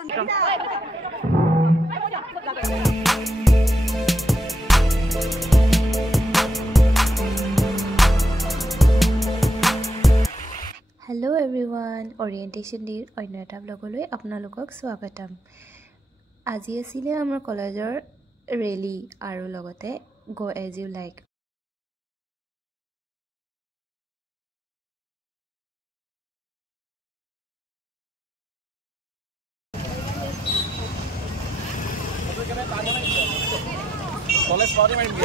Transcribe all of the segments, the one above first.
Hello everyone, Orientation Day অন্য এটা ব্লগলৈ আপোনালোকক স্বাগতম। আজি আছিল আমাৰ কলেজৰ ৰেলী আৰু লগতে Go As You Like। College party মাৰিম কি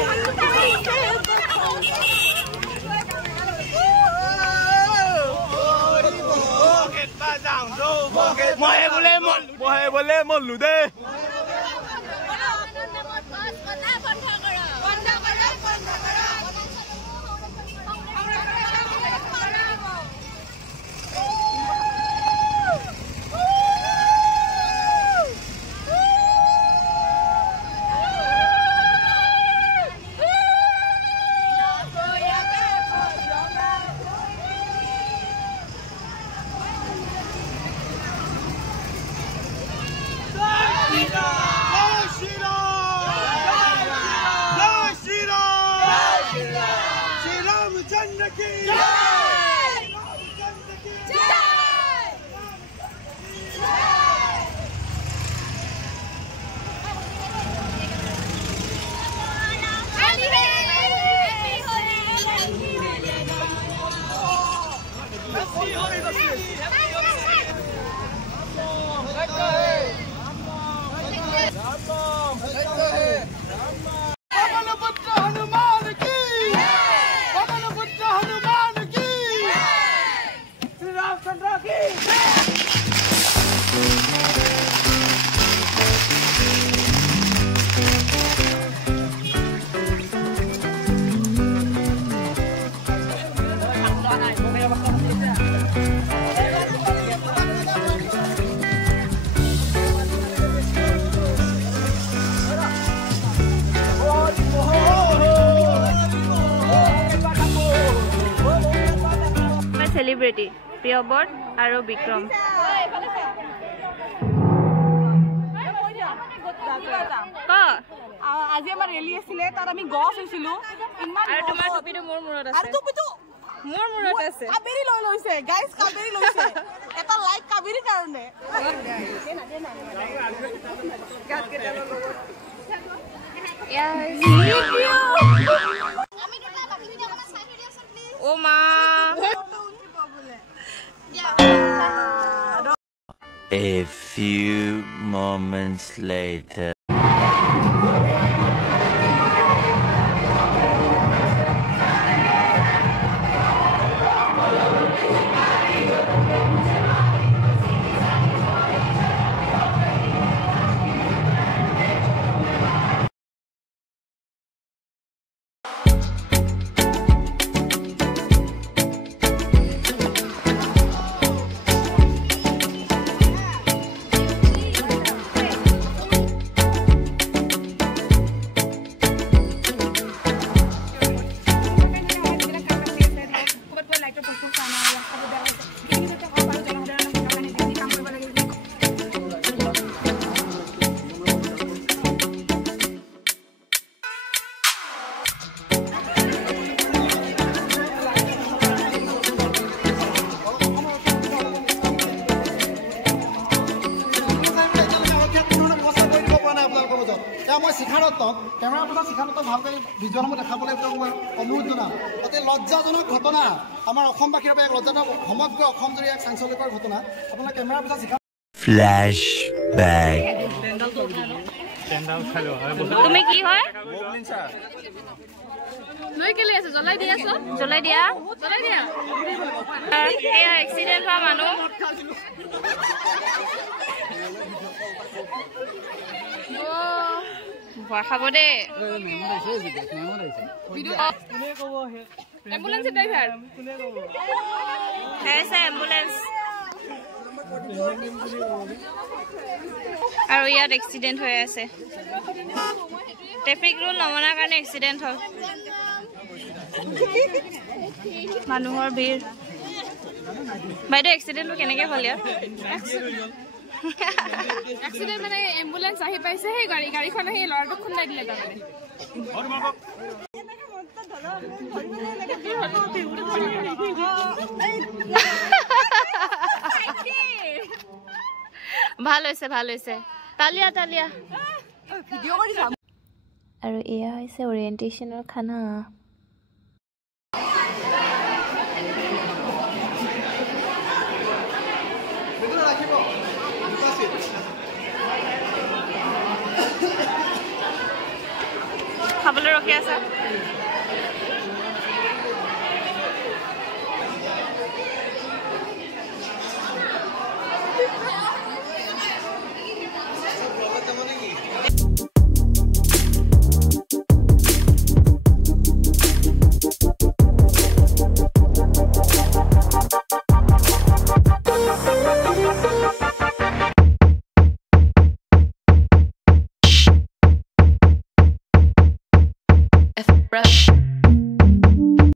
মই বলে মল্লু দে Celebrity Priyabod আৰু বিক্ৰম আজি আমাৰ ৰেলী আছিলে তাত আমি গছ হৈছিলো ইমান আৰু তোমাৰ টুপিটো মোৰ মূৰত আছে আৰু টুপিটো মোৰ মূৰত আছে কাবেৰী লৈ লৈছে গাইস কাবেৰী লৈছে এটা লাইক কাবেৰী কাৰণে ও মা A few moments later. মই শিখাৰতক কেমেৰা পতা শিখাৰতক ভালকৈ ভিজুৱেলসমূহ দেখাবলৈ অনুৰোধ জনাম অতি লজ্জাজনক ঘটনা আমাৰ অসমবাসীৰ বাবে এক লজ্জাজনক সমগ্ৰ অসমজুৰি এক চাঞ্চল্যকৰ ঘটনা আপোনাৰ কেমেৰা পতা শিখা Flashback. তুমি কি হয় লৈ কেলে আছে জ্বলাই দিয়া জ্বলাই দিয়া এয়া এক্সিডেন্ট হোৱা মানুহ ভয় খাব দে এম্বুলেন্স ড্ৰাইভাৰ এম্বুলেন্স আৰু ইয়াত এক্সিডেন্ট হৈ আছে ট্ৰেফিক ৰুল নমনাৰ কাৰণে এক্সিডেন্ট হ'ল মানুহৰ ভিৰ বাইদেউ এক্সিডেন্টটো কেনেকৈ হ'ল ইয়াত এক্সিডেন্ট মানে এম্বুলেন্স আহি পাইছে সেই গাড়ীখন আহি লৰাটোক খুন্দাই দিলে তাৰমানে ভাল হৈছে তালিয়া আৰু এয়া হৈছে ওৰিয়েণ্টেশ্যনৰ খানা খাবলৈ ৰখি আছে Brush.